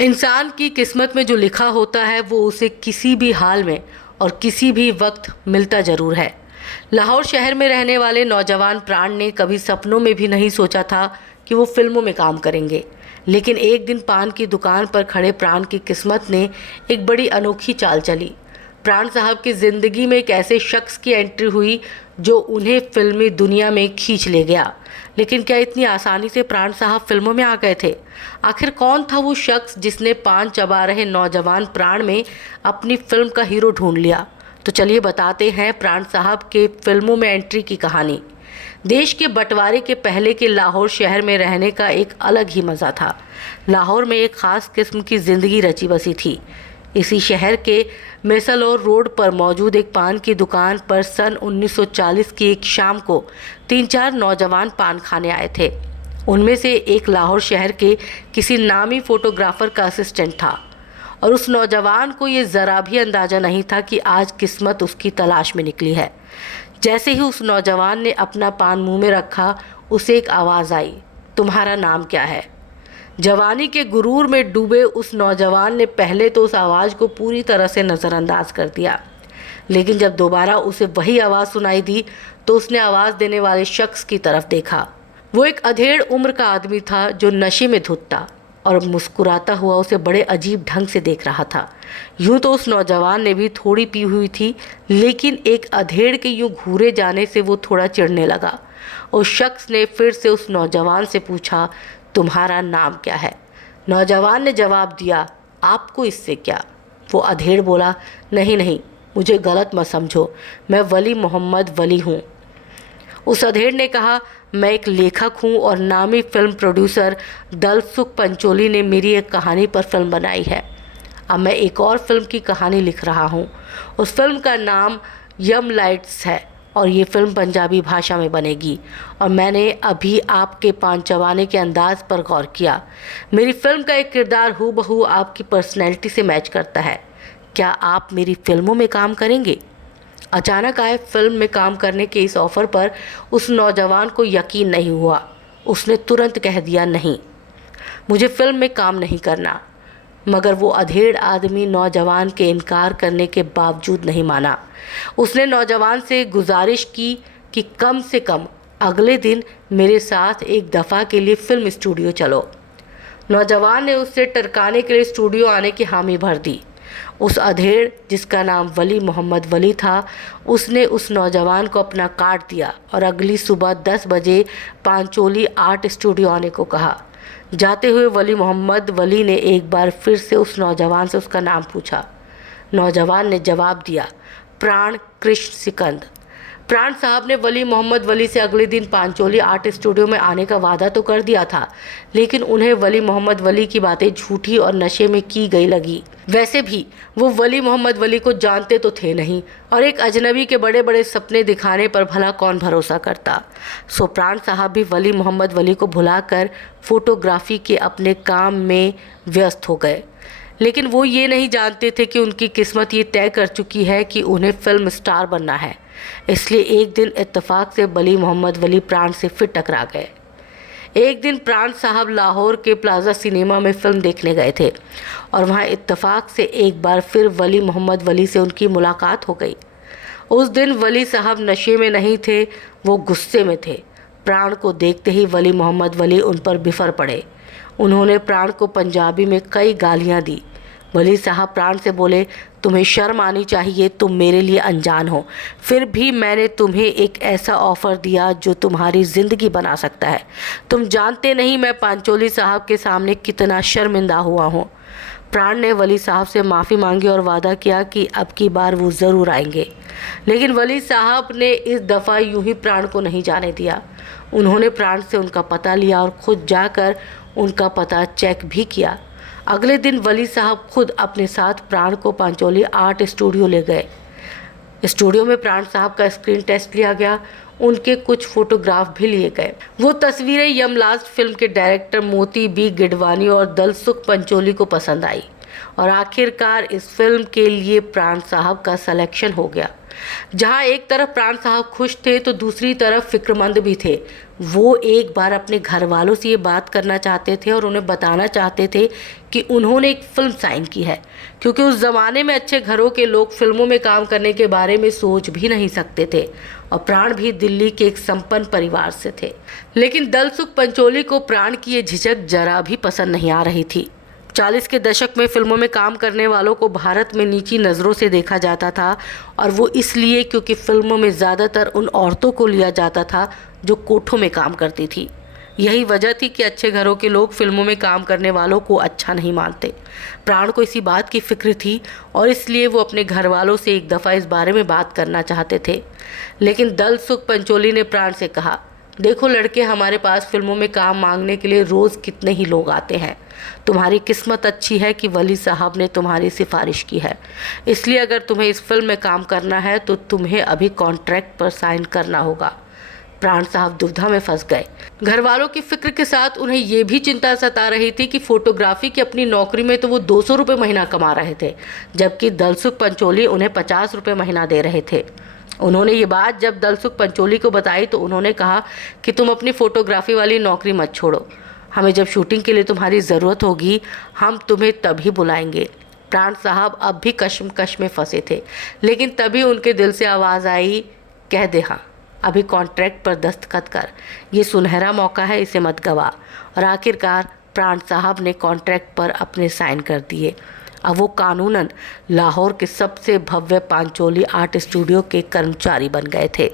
इंसान की किस्मत में जो लिखा होता है वो उसे किसी भी हाल में और किसी भी वक्त मिलता ज़रूर है। लाहौर शहर में रहने वाले नौजवान प्राण ने कभी सपनों में भी नहीं सोचा था कि वो फिल्मों में काम करेंगे, लेकिन एक दिन पान की दुकान पर खड़े प्राण की किस्मत ने एक बड़ी अनोखी चाल चली। प्राण साहब की ज़िंदगी में एक ऐसे शख्स की एंट्री हुई जो उन्हें फिल्मी दुनिया में खींच ले गया। लेकिन क्या इतनी आसानी से प्राण साहब फिल्मों में आ गए थे? आखिर कौन था वो शख्स जिसने पान चबा रहे नौजवान प्राण में अपनी फिल्म का हीरो ढूंढ लिया? तो चलिए बताते हैं प्राण साहब के फिल्मों में एंट्री की कहानी। देश के बंटवारे के पहले के लाहौर शहर में रहने का एक अलग ही मज़ा था। लाहौर में एक ख़ास किस्म की ज़िंदगी रची बसी थी। इसी शहर के मेसलोर रोड पर मौजूद एक पान की दुकान पर सन 1940 की एक शाम को 3-4 नौजवान पान खाने आए थे। उनमें से एक लाहौर शहर के किसी नामी फोटोग्राफर का असिस्टेंट था और उस नौजवान को ये ज़रा भी अंदाज़ा नहीं था कि आज किस्मत उसकी तलाश में निकली है। जैसे ही उस नौजवान ने अपना पान मुंह में रखा, उसे एक आवाज़ आई, तुम्हारा नाम क्या है? जवानी के गुरूर में डूबे उस नौजवान ने पहले तो उस आवाज़ को पूरी तरह से नज़रअंदाज कर दिया, लेकिन जब दोबारा उसे वही आवाज़ सुनाई दी तो उसने आवाज़ देने वाले शख्स की तरफ देखा। वो एक अधेड़ उम्र का आदमी था जो नशे में धुत था और मुस्कुराता हुआ उसे बड़े अजीब ढंग से देख रहा था। यूँ तो उस नौजवान ने भी थोड़ी पी हुई थी, लेकिन एक अधेड़ के यूँ घूरे जाने से वो थोड़ा चिढ़ने लगा। उस शख्स ने फिर से उस नौजवान से पूछा, तुम्हारा नाम क्या है? नौजवान ने जवाब दिया, आपको इससे क्या? वो अधेड़ बोला, नहीं नहीं, मुझे गलत मत समझो, मैं वली मोहम्मद वली हूँ। उस अधेड़ ने कहा, मैं एक लेखक हूँ और नामी फिल्म प्रोड्यूसर दलसुख पंचोली ने मेरी एक कहानी पर फिल्म बनाई है। अब मैं एक और फिल्म की कहानी लिख रहा हूँ। उस फिल्म का नाम यम लाइट्स है और ये फिल्म पंजाबी भाषा में बनेगी और मैंने अभी आपके पान चबाने के अंदाज़ पर गौर किया। मेरी फिल्म का एक किरदार हूबहू आपकी पर्सनैलिटी से मैच करता है। क्या आप मेरी फिल्मों में काम करेंगे? अचानक आए फिल्म में काम करने के इस ऑफ़र पर उस नौजवान को यकीन नहीं हुआ। उसने तुरंत कह दिया, नहीं, मुझे फिल्म में काम नहीं करना। मगर वो अधेड़ आदमी नौजवान के इनकार करने के बावजूद नहीं माना। उसने नौजवान से गुजारिश की कि कम से कम अगले दिन मेरे साथ एक दफ़ा के लिए फ़िल्म स्टूडियो चलो। नौजवान ने उससे टरकाने के लिए स्टूडियो आने की हामी भर दी। उस अधेड़, जिसका नाम वली मोहम्मद वली था, उसने उस नौजवान को अपना कार्ड दिया और अगली सुबह 10 बजे पांचोली आर्ट स्टूडियो आने को कहा। जाते हुए वली मोहम्मद वली ने एक बार फिर से उस नौजवान से उसका नाम पूछा। नौजवान ने जवाब दिया, प्राण कृष्ण सिकंद। प्राण साहब ने वली मोहम्मद वली से अगले दिन पांचोली आर्ट स्टूडियो में आने का वादा तो कर दिया था, लेकिन उन्हें वली मोहम्मद वली की बातें झूठी और नशे में की गई लगी। वैसे भी वो वली मोहम्मद वली को जानते तो थे नहीं और एक अजनबी के बड़े बड़े सपने दिखाने पर भला कौन भरोसा करता। सो प्राण साहब भी वली मोहम्मद वली को भुलाकर फोटोग्राफी के अपने काम में व्यस्त हो गए। लेकिन वो ये नहीं जानते थे कि उनकी किस्मत ये तय कर चुकी है कि उन्हें फिल्म स्टार बनना है। इसलिए एक दिन इत्तेफाक से वली मोहम्मद वली प्राण से फिर टकरा गए। एक दिन प्राण साहब लाहौर के प्लाजा सिनेमा में फ़िल्म देखने गए थे और वहाँ इत्तेफाक से एक बार फिर वली मोहम्मद वली से उनकी मुलाकात हो गई। उस दिन वली साहब नशे में नहीं थे, वो गुस्से में थे। प्राण को देखते ही वली मोहम्मद वली उन पर बिफर पड़े। उन्होंने प्राण को पंजाबी में कई गालियाँ दी। वली साहब प्राण से बोले, तुम्हें शर्म आनी चाहिए, तुम मेरे लिए अनजान हो, फिर भी मैंने तुम्हें एक ऐसा ऑफ़र दिया जो तुम्हारी ज़िंदगी बना सकता है। तुम जानते नहीं मैं पांचोली साहब के सामने कितना शर्मिंदा हुआ हूँ। प्राण ने वली साहब से माफ़ी मांगी और वादा किया कि अब की बार वो ज़रूर आएंगे, लेकिन वली साहब ने इस दफ़ा यूं ही प्राण को नहीं जाने दिया। उन्होंने प्राण से उनका पता लिया और ख़ुद जाकर उनका पता चेक भी किया। अगले दिन वली साहब खुद अपने साथ प्राण को पांचोली आर्ट स्टूडियो ले गए। स्टूडियो में प्राण साहब का स्क्रीन टेस्ट लिया गया, उनके कुछ फोटोग्राफ भी लिए गए। वो तस्वीरें यम लास्ट फिल्म के डायरेक्टर मोती बी गिडवानी और दलसुख पंचोली को पसंद आई और आखिरकार इस फिल्म के लिए प्राण साहब का सिलेक्शन हो गया। जहां एक तरफ प्राण साहब खुश थे तो दूसरी तरफ फिक्रमंद भी थे। वो एक बार अपने घर वालों से ये बात करना चाहते थे और उन्हें बताना चाहते थे कि उन्होंने एक फिल्म साइन की है, क्योंकि उस ज़माने में अच्छे घरों के लोग फिल्मों में काम करने के बारे में सोच भी नहीं सकते थे, और प्राण भी दिल्ली के एक संपन्न परिवार से थे। लेकिन दलसुख पंचोली को प्राण की ये झिझक जरा भी पसंद नहीं आ रही थी। 40 के दशक में फिल्मों में काम करने वालों को भारत में नीची नज़रों से देखा जाता था, और वो इसलिए क्योंकि फिल्मों में ज़्यादातर उन औरतों को लिया जाता था जो कोठों में काम करती थी। यही वजह थी कि अच्छे घरों के लोग फिल्मों में काम करने वालों को अच्छा नहीं मानते। प्राण को इसी बात की फिक्र थी और इसलिए वो अपने घर वालों से एक दफ़ा इस बारे में बात करना चाहते थे। लेकिन दलसुख पंचोली ने प्राण से कहा, देखो लड़के, हमारे पास फिल्मों में काम मांगने के लिए रोज़ कितने ही लोग आते हैं। तुम्हारी किस्मत अच्छी है कि वली साहब ने तुम्हारी सिफारिश की है, इसलिए अगर तुम्हें इस फिल्म में काम करना है तो तुम्हें अभी कॉन्ट्रैक्ट पर साइन करना होगा। प्राण साहब दुविधा में फंस गए। घर वालों की फिक्र के साथ उन्हें ये भी चिंता सता रही थी कि फोटोग्राफी की अपनी नौकरी में तो वो 200 रुपये महीना कमा रहे थे, जबकि दलसुख पंचोली उन्हें 50 रुपये महीना दे रहे थे। उन्होंने ये बात जब दलसुख पंचोली को बताई तो उन्होंने कहा कि तुम अपनी फ़ोटोग्राफी वाली नौकरी मत छोड़ो, हमें जब शूटिंग के लिए तुम्हारी ज़रूरत होगी हम तुम्हें तभी बुलाएंगे। प्राण साहब अब भी कश्मकश में फंसे थे, लेकिन तभी उनके दिल से आवाज़ आई, कह दे हाँ, अभी कॉन्ट्रैक्ट पर दस्तखत कर, ये सुनहरा मौका है, इसे मत गवा। और आखिरकार प्राण साहब ने कॉन्ट्रैक्ट पर अपने साइन कर दिए। अब वो कानूनन लाहौर के सबसे भव्य पांचोली आर्ट स्टूडियो के कर्मचारी बन गए थे।